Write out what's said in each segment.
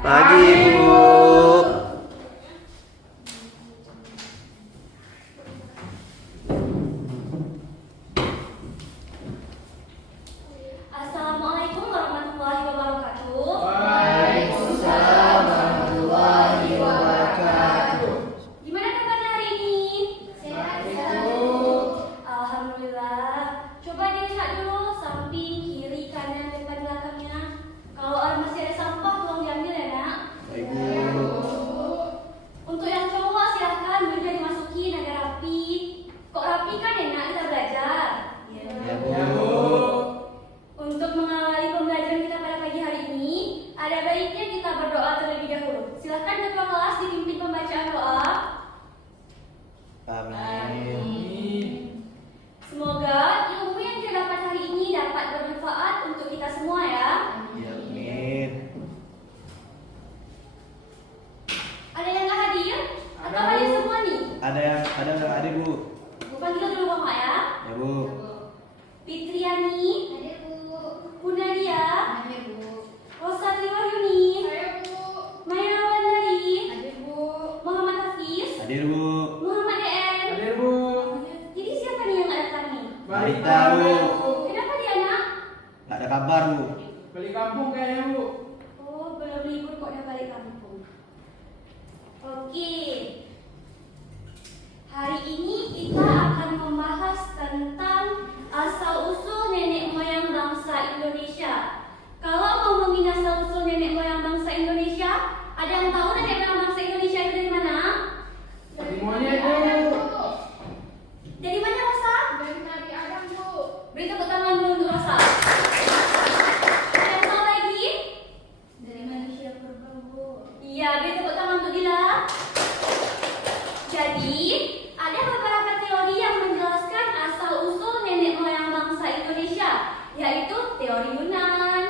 Pagi, Bu. Assalamualaikum warahmatullahi wabarakatuh. Waalaikumsalam warahmatullahi wabarakatuh. Gimana kabarnya hari ini? Sehat, Bu. Alhamdulillah. Coba dilihat dulu samping, kiri, kanan, depan, belakangnya. Kalau masih ada sampah, tolong diambil ya, Nak. Baik, Bu. Untuk yang cowok silahkan belinya dimasukin agar rapi. Kok rapi kan ya, Nak? Kita belajar. Ya, Ya, Bu. Bu. Untuk mengawali pembelajaran kita pada pagi hari ini, ada baiknya kita berdoa terlebih dahulu. Silahkan ketua kelas dipimpin pembacaan doa. Amin. Semoga ilmu yang kita dapat hari ini dapat bermanfaat untuk kita semua ya. Ya, amin. Ada yang nggak hadir? Atau Ada, hadir Bu. semua nih? Ada nggak ada, Bu? Bu panggil dulu Bapak ya. Ya, Bu. Fitriani, Hadir, Bu. Punadia, Hadir, Bu. Rosati Wahyuni, Saya, Bu. Maya Wandari, Hadir, Bu. Muhammad Hafiz, Hadir, Bu. Muhammad DN. Hadir, Bu. Jadi siapa nih yang nggak datang nih? Marita, Bu. Kenapa dia, Nak? Nggak ada kabar, Bu. Balik kampung kayaknya, Bu. Oh, belum libur kok udah balik kampung. Oke. Hari ini kita akan membahas tentang asal-usul nenek moyang bangsa Indonesia. Kalau ngomongin asal-usul nenek moyang bangsa Indonesia, ada yang tahu nenek moyang bangsa Indonesia itu dari mana? Dari monyet, Bu. Dari mana, Rosa? Dari Nabi Adam, Bu. Beri tepuk tangan dulu untuk Rosa. Ada yang tahu lagi? Dari manusia purba, Bu. Iya, beri tepuk tangan untuk Dila. Jadi, ada beberapa teori yang menjelaskan asal-usul nenek moyang bangsa Indonesia, yaitu teori Yunan,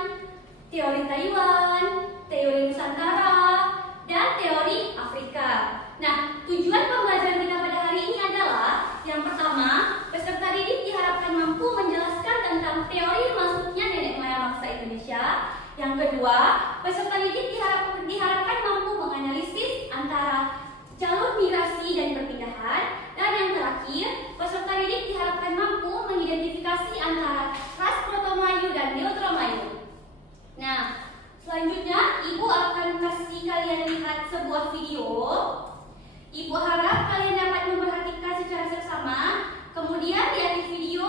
teori Taiwan, teori Nusantara, dan teori Afrika. Nah, tujuan pembelajaran kita pada hari ini adalah yang pertama, peserta didik diharapkan mampu menjelaskan tentang teori masuknya nenek moyang bangsa Indonesia. Yang kedua, peserta didik diharapkan mampu menganalisis antara jalur migrasi dan perpindahan. Dan yang terakhir, peserta didik diharapkan mampu mengidentifikasi antara ras Proto-Melayu dan Neutro-Melayu. Nah, selanjutnya Ibu akan kasih kalian lihat sebuah video. Ibu harap kalian dapat memperhatikan secara seksama. Kemudian di akhir video,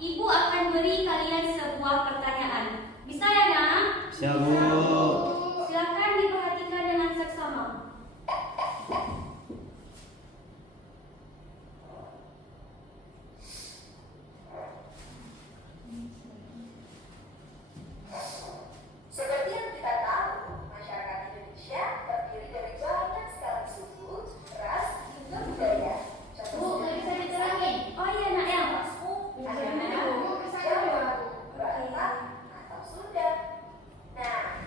Ibu akan beri kalian sebuah pertanyaan. Bisa ya, Nak? Siap, Bu. Silakan diperhatikan dengan seksama. Seperti yang kita tahu, masyarakat Indonesia terdiri dari banyak sekali suku, ras, hingga budaya. Bu, nggak bisa diterangin. Oh iya, Nak ya. Ada Bu, bisa Jawa, dulu. Batak, atau Sunda. Nah,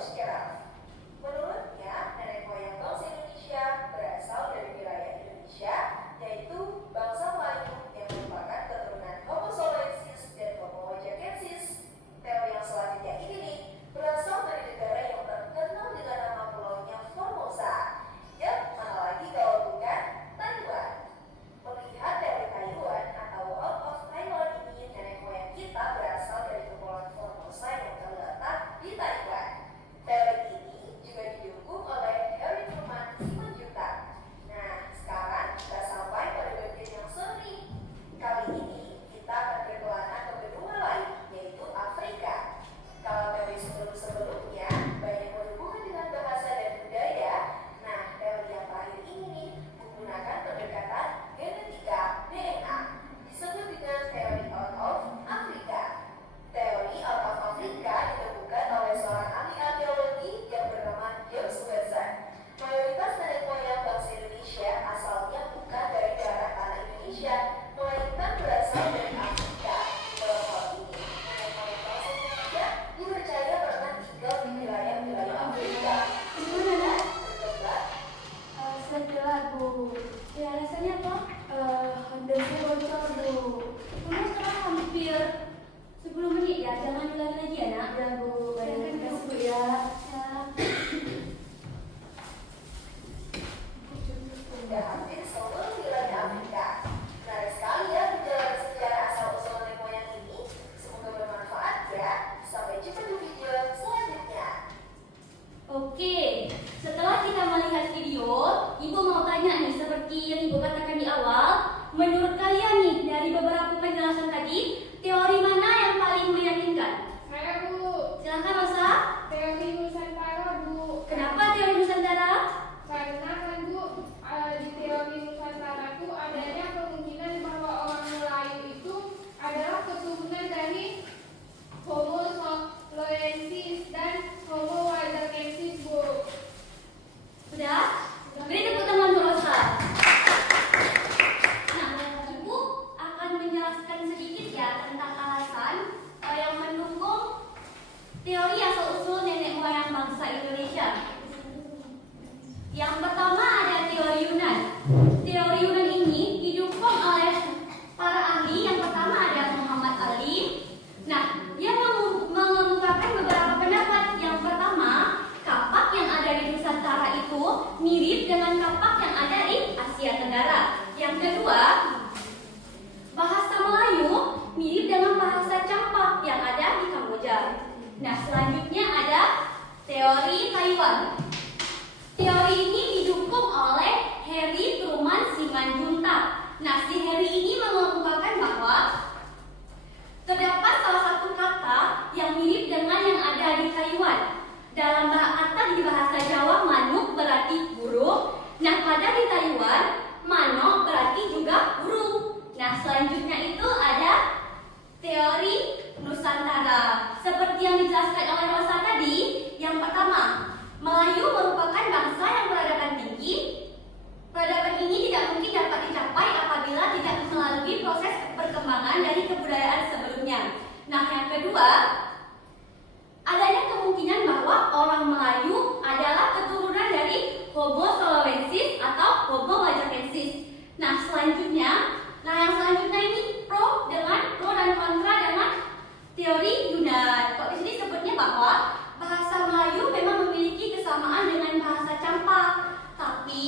George Gerard. Menurutnya, nenek moyang bangsa Indonesia berasal dari wilayah Indonesia, yaitu bangsa Melayu yang merupakan keturunan Homo soloensis dan Homo wajakensis. Teori yang selanjutnya ini berasal dari negara yang terkenal dengan nama pulaunya Formosa. Ya, mana lagi kalau bukan Taiwan. Melihat teori Taiwan atau out of Taiwan ini, nenek moyang kita berasal dari kepulauan Formosa yang terletak di Taiwan. Teori ini juga didukung oleh teori Truman Simanjuntak. Nah, sekarang kita sampai pada bagian yang seri. Kali ini kita akan berkelana ke benua lain, yaitu Afrika. Kalau teori sebelum-sebelumnya banyak berhubungan dengan bahasa dan budaya, nah teori yang terakhir ini nih menggunakan pendekatan genetika DNA, disebut dengan teori out of Africa. Teori out of Africa ditemukan oleh seorang ahli arkeologi yang bernama James Watson. Mayoritas nenek moyang bangsa Indonesia asalnya bukan dari daerah tanah Indonesia, melainkan berasal dari Afrika. Dalam hal ini, nenek moyang bangsa Indonesia dipercaya pernah tinggal di wilayah-wilayah Afrika. Gimana? Berkembang Setelah Bu, ya alasannya apa? Handelsnya bocor Bu. Kamu sekarang hampir 10 menit ya, jangan ulangi lagi ya nak. Ya Bu, bayangkan kasih Bu ya. sudah hampir seluruh wilayah Afrika. Menarik sekali ya perjalanan sejarah asal-usul nenek moyang ini. Semoga bermanfaat ya. Sampai jumpa di video selanjutnya. Oke, setelah kita melihat video, Ibu mau tanya nih, seperti yang Ibu katakan di awal, menurut kalian nih, dari beberapa penjelasan tadi, teori mana yang paling meyakinkan? Saya Bu, Silakan Rosa. teori Nusantara Bu. Kenapa teori Nusantara? Karena kan Bu, di teori Nusantara itu adanya kemungkinan bahwa orang Melayu itu adalah keturunan dari Homo soloensis dan Homo wajakensis Bu. Sudah? Beri tepuk tangan untuk Rosa. Nah, Ibu akan menjelaskan sedikit ya tentang alasan yang mendukung teori asal-usul nenek moyang bangsa Indonesia. Yang pertama ada teori Yunan. Teori Yunan ini didukung oleh para ahli. Yang pertama ada Muhammad Ali. Nah, dia mengemukakan beberapa pendapat. Yang pertama, kapak yang ada di Nusantara itu mirip dengan kapak yang ada di Asia Tenggara. Yang kedua, bahasa Melayu mirip dengan bahasa Campak yang ada di Kamboja. Nah, selanjutnya ada teori Taiwan. Teori ini didukung oleh Harry Truman Simanjuntak. Nah, si Harry ini mengemukakan bahwa terdapat salah satu kata yang mirip dengan yang ada di Taiwan. Dalam bahasa di bahasa Jawa, manuk berarti burung. Nah, pada di Taiwan, manok berarti juga burung. Nah, selanjutnya itu ada teori Nusantara. Seperti yang dijelaskan oleh Rosa tadi, yang pertama, Melayu merupakan bangsa yang peradaban tinggi. Peradaban ini tidak mungkin dapat dicapai apabila tidak melalui proses perkembangan dari kebudayaan sebelumnya. Nah, yang kedua, adanya kemungkinan bahwa orang Melayu adalah keturunan dari Homo soloensis atau Homo wajakensis. Nah, yang selanjutnya ini pro dan kontra dengan teori Yunan. Kok di sini sebutnya bahwa bahasa Melayu memang memiliki kesamaan dengan bahasa Campak, tapi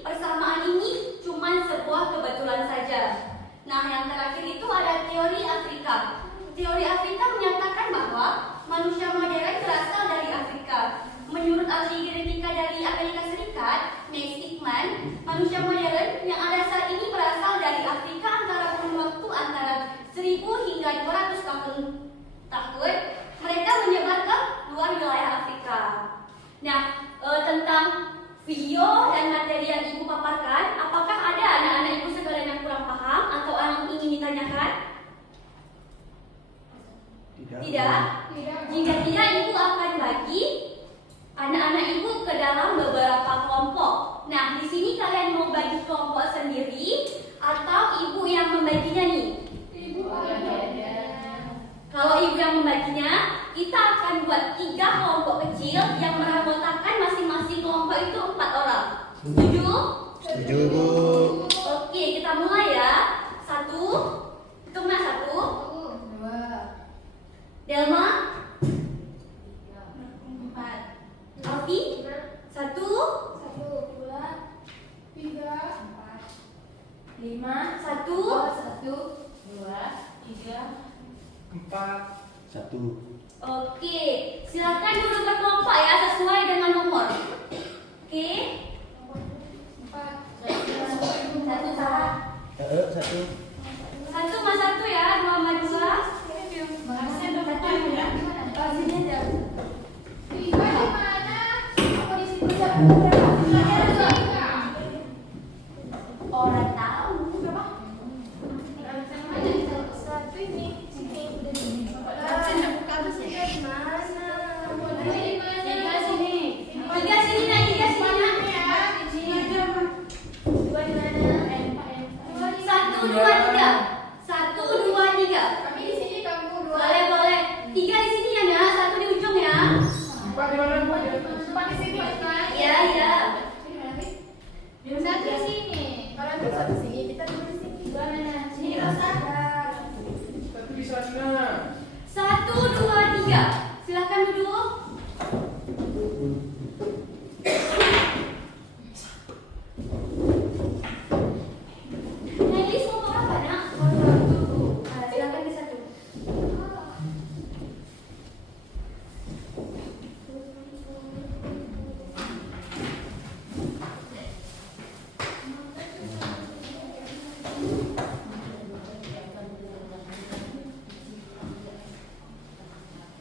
persamaan ini cuma sebuah kebetulan saja. Nah, yang terakhir itu ada teori Afrika. Teori Afrika menyatakan bahwa manusia modern berasal dari Afrika. Menurut ahli genetika dari Amerika Serikat, Max Hickman, manusia modern yang ada saat ini berasal dari Afrika antara kurun waktu antara 1000 hingga 200 tahun. Mereka menyebar ke luar wilayah Afrika. Nah, tentang video dan materi yang Ibu paparkan, apakah ada anak-anak Ibu sekalian yang kurang paham atau yang ingin ditanyakan? Tidak. Jika tidak, Ibu akan bagi anak-anak Ibu ke dalam beberapa kelompok. Nah, di sini kalian mau bagi kelompok sendiri atau Ibu yang membaginya nih? Ibu ada. Kalau Ibu yang membaginya, kita kita akan buat 3 kelompok kecil yang beranggotakan masing-masing kelompok itu 4 orang. Setuju? Setuju, Bu. Oke, kita mulai ya. 1. Hitung nak 1. 2, Delma, 4, Alfi, 1. 1, 2, 3, 5, 1. 1, 2, 3, 1. Oke, silakan duduk berkelompok ya sesuai dengan nomor. Oke, 4, 1 salah. 1. 1 sama 1 ya, 2 sama 2. Makasih udah datang ya. Sini aja. 3 di mana? Aku di situ aja. Orang tahu berapa? Satu ini, sini. Absen udah buka bus ya. Di mana? Tiga sini. Tiga sini nak, tiga sini nak. Dua di mana? 1, 2, 3. 1, 2, 3. Kami di sini, kamu 2. Boleh, boleh. 3 di sini ya nak, 1 di ujung ya. 4 di sini, Mas. Iya, iya. Satu di sini. Kalau ada satu sini, kita duduk di sini. Dua mana? Sini Rosa. Tapi di sana. 1, 2, 3. Silakan duduk. Nelis mau berapa nak? Silakan di 1.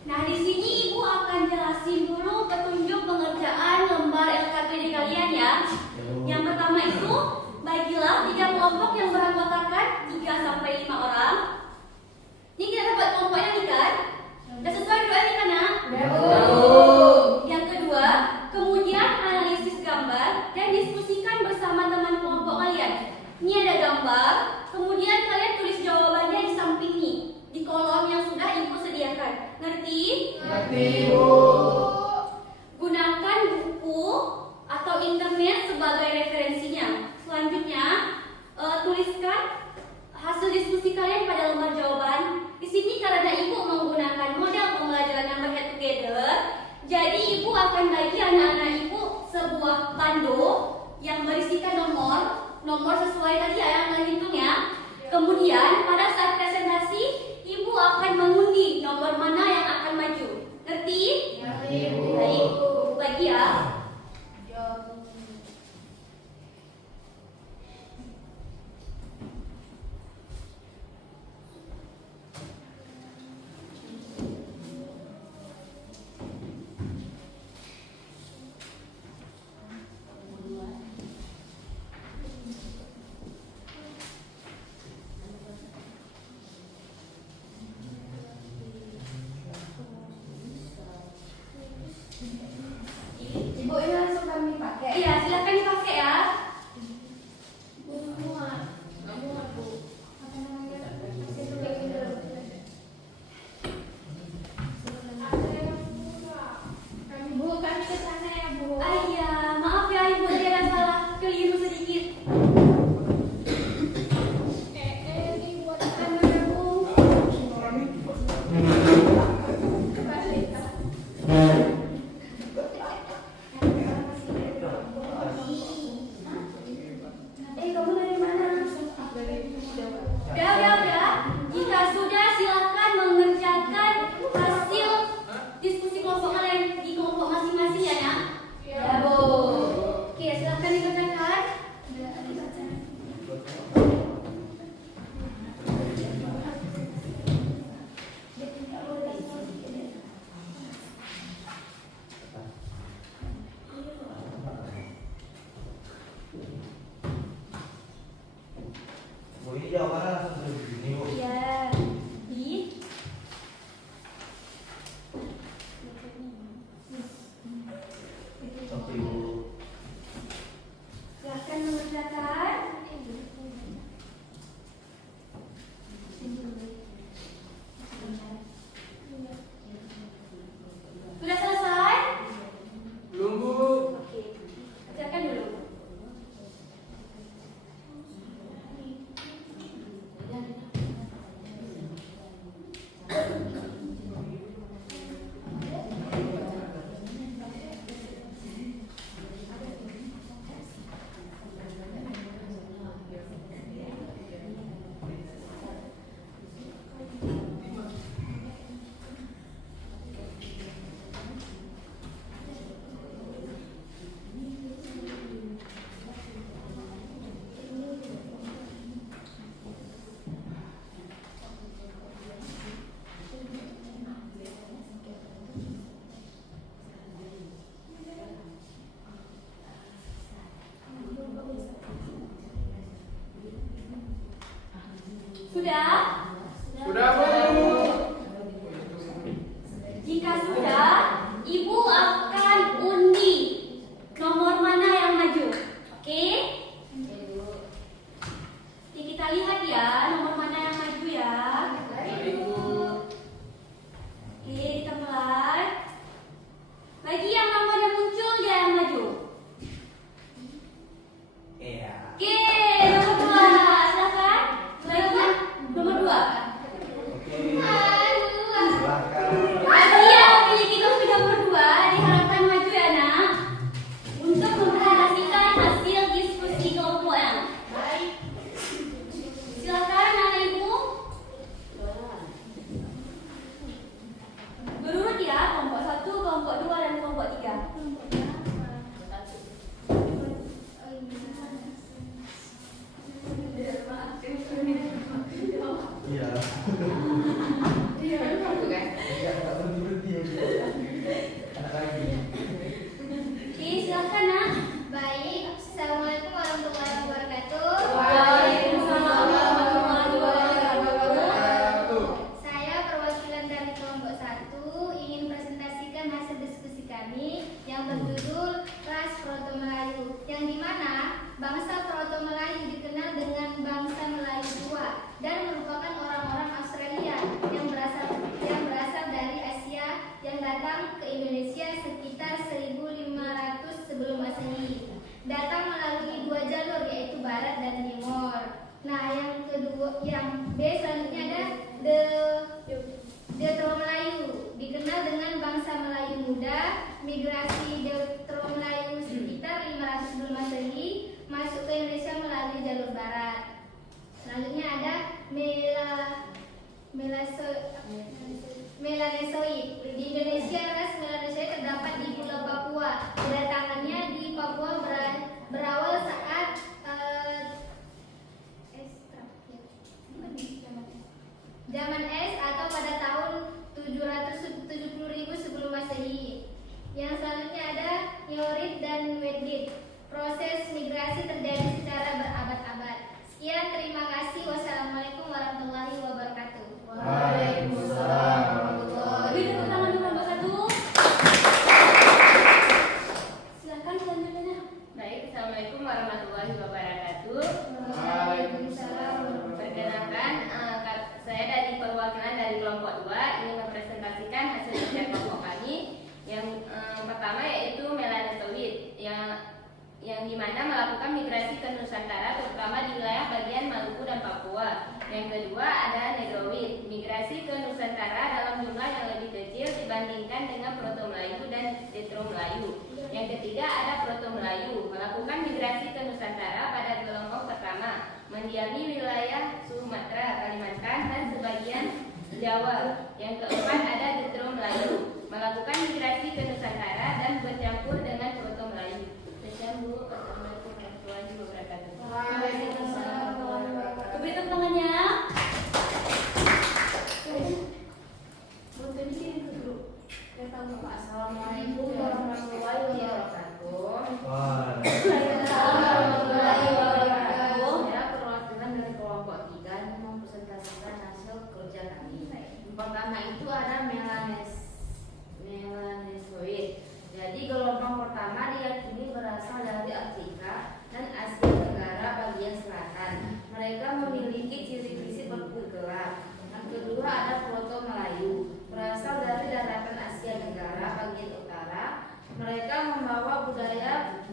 Nah, di sini Ibu akan jelasin dulu petunjuk pengerjaan lembar LKPD kalian ya. Yang pertama itu, bagilah 3 kelompok yang beranggotakan 3 sampai 5 orang. Ini kita dapat kelompoknya nih kan? Udah sesuai doa ini kan nak? Yang kedua, kemudian analisis gambar dan diskusikan bersama teman kelompok kalian. Ini ada gambar, kemudian kalian tulis jawabannya di samping nih, di kolom yang sudah Ibu sediakan. Ngerti? Ngerti, Bu. Gunakan buku atau internet sebagai referensinya. Selanjutnya, tuliskan hasil diskusi kalian pada lembar jawaban. Di sini karena Ibu menggunakan model pembelajaran number head together, jadi Ibu akan bagi anak-anak Ibu sebuah bando yang berisikan nomor sesuai tadi ya yang kalian hitung ya. Kemudian pada saat presentasi, Ibu akan mengundi nomor mana yang akan maju. Ngerti? Baik, Ibu bagi ya. Ibu ini langsung kami pakai. Iya, silakan dipakai ya. Bu, kami ke sana ya, Bu. Iya, maaf ya Ibu, ada salah keliru sedikit. Ini buat anak ya, Bu. Kebalik. Kamu dari mana? Udah. Jika sudah, silakan mengerjakan hasil diskusi kelompok kalian di kelompok masing-masing ya, nak? Ya, Bu. Oke, silakan dikerjakan. Bu, ini jawabannya langsung begini, Bu. Iya. Di. yang dimana bangsa Proto-Melayu dikenal dengan bangsa Melayu tua dan merupakan orang-orang Australia yang berasal dari Asia yang datang ke Indonesia sekitar 1500 sebelum Masehi. Datang melalui dua jalur yaitu barat dan timur. Nah, yang kedua, yang B selanjutnya ada Deutero-Melayu, dikenal dengan bangsa Melayu muda. Migrasi Deutero-Melayu sekitar 500 sebelum Masehi, masuk ke Indonesia melalui jalur barat. Selanjutnya ada Melanesoid. Di Indonesia, ras Melanesoid terdapat di Pulau Papua. Kedatangannya di Papua berawal saat zaman es atau pada tahun 770.000 sebelum Masehi. Yang selanjutnya ada Neolith dan Wedlit. Proses migrasi terjadi secara berabad-abad. Sekian, terima kasih. Wassalamualaikum warahmatullahi wabarakatuh. Waalaikumsalam warahmatullahi Beri tepuk tangan dulu nomor 1. Silakan selanjutnya. Baik, Assalamualaikum warahmatullahi wabarakatuh. Waalaikumsalam. Perkenalkan, saya dari perwakilan dari kelompok 2 ingin mempresentasikan hasil kerja kelompok kami. Yang pertama yaitu Melanesoid yang dimana melakukan migrasi ke Nusantara terutama di wilayah bagian Maluku dan Papua. Yang kedua ada Negroid, migrasi ke Nusantara dalam jumlah yang lebih kecil dibandingkan dengan Proto-Melayu dan Deutero-Melayu. Yang ketiga ada Proto-Melayu, melakukan migrasi ke Nusantara pada gelombang pertama, mendiami wilayah Sumatera, Kalimantan, dan sebagian Jawa. Yang keempat ada Deutero-Melayu, melakukan migrasi ke Nusantara dan bercampur dengan Proto-Melayu. Sekian Bu, Assalamualaikum warahmatullahi wabarakatuh. Waalaikumsalam. Beri tepuk tangannya. Assalamualaikum warahmatullahi wabarakatuh. Warahmatullahi wabarakatuh. Saya perwakilan dari kelompok 3 yang mempresentasikan hasil kerja kami. Yang pertama itu ada Melanesoid. Jadi gelombang pertama diyakini berasal dari Afrika dan Asia Tenggara bagian selatan. Mereka memiliki ciri fisik berkulit gelap. Yang kedua ada Proto-Melayu, berasal dari daratan Asia Tenggara bagian utara. Mereka membawa budaya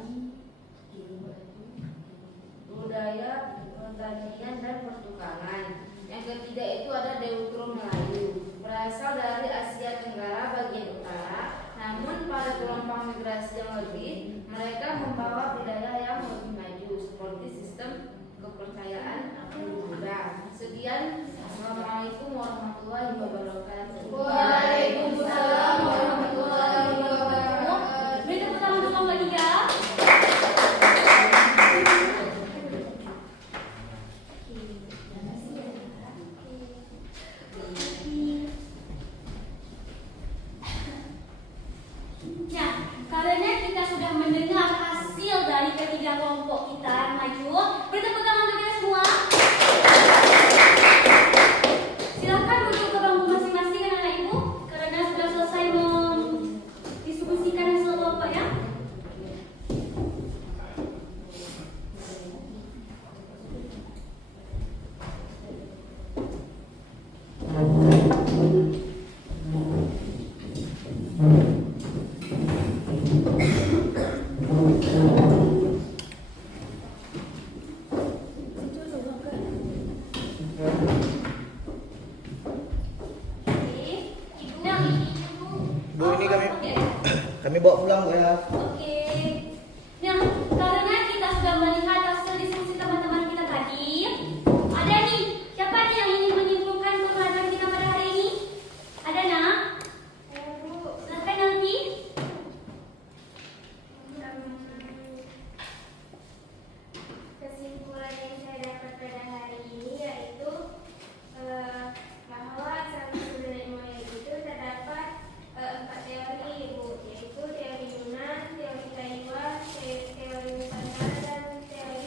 pertanian dan pertukangan. Yang ketiga itu ada Deutero-Melayu, berasal dari Asia Tenggara bagian utara. Namun pada gelombang migrasi yang lebih, mereka membawa budaya yang lebih maju seperti sistem kepercayaan Buddha. Sekian, Assalamualaikum warahmatullahi wabarakatuh. Waalaikumsalam warahmatullahi wabarakatuh. Beri tepuk tangan untuk nomor 3. Nah, karena kita sudah mendengar hasil dari ketiga kelompok kita yang maju, beri tepuk tangan untuk kita semua. Silakan duduk ke bangku masing-masing anak ibu, karena sudah selesai mendiskusikan hasil kelompoknya. Bu, ini kami bawa pulang Bu ya. Oke. Nah, karena kita sudah melihat hasil diskusi teman-teman kita tadi, ada nih, siapa nih yang ingin menyimpulkan pembelajaran kita pada hari ini? Ada nak? Silakan nanti. Kesimpulan yang saya dapat pada hari ini yaitu bahwa asal-usul nenek moyang itu terdapat 4 teori, Bu, yaitu teori Yunan, teori Taiwan, teori Nusantara, dan teori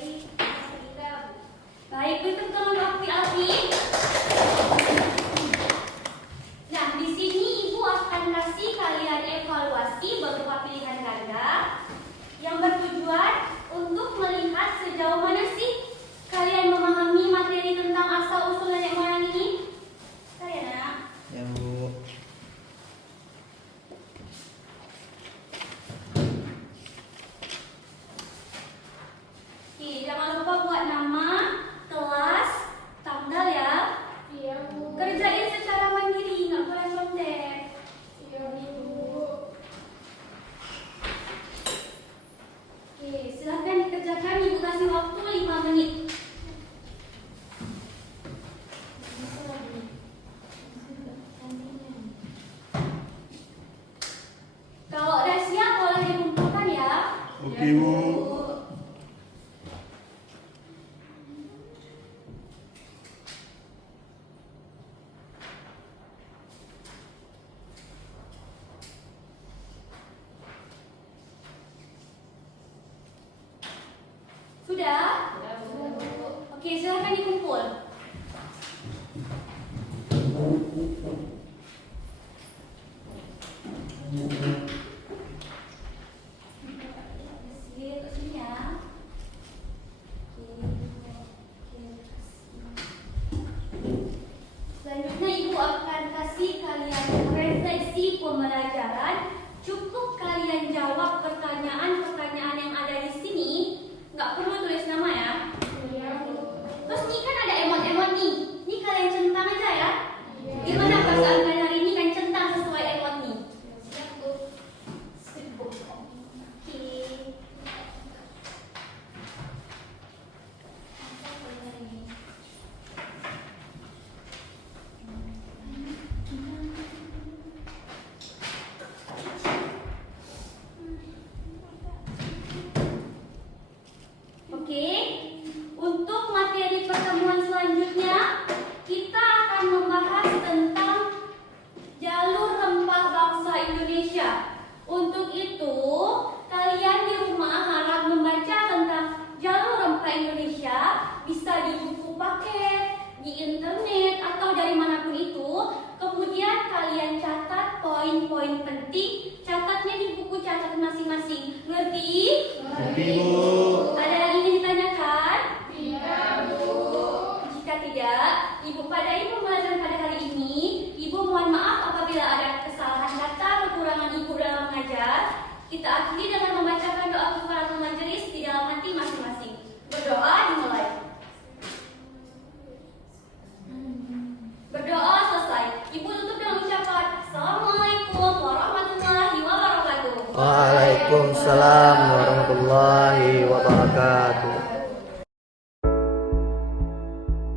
Ibu. Sudah? Oke, silakan dikumpul. Sini ya. Selanjutnya Ibu akan kasih kalian refleksi pembelajaran. Cukup kalian jawab pertanyaan-pertanyaan yang ada di sini. Nggak perlu tulis nama ya. Terus nih kan ada emot-emot nih. Ini kalian centang aja ya. Gimana perasaan kalian hari ini kan centang sesuai emot nih? Oke. Oke, untuk materi pertemuan selanjutnya kita akan membahas tentang jalur rempah bangsa Indonesia. Untuk itu, kalian di rumah harap membaca tentang jalur rempah Indonesia, bisa di buku paket, di internet, atau dari manapun itu. Kemudian kalian catat poin-poin penting, catatnya di buku catat masing-masing. Ngerti? Ngerti, Bu. Ada yang ingin ditanyakan? Tidak, Bu. Jika tidak, Ibu padahi pembelajaran pada hari ini. Ibu mohon maaf apabila ada kesalahan kata, kekurangan Ibu dalam mengajar. Kita akhiri dengan membacakan doa kifaratul majelis di dalam hati masing-masing. Berdoa dimulai. Berdoa selesai. Ibu tutup dengan ucapan Assalamualaikum warahmatullahi wabarakatuh. Waalaikumsalam warahmatullahi wabarakatuh.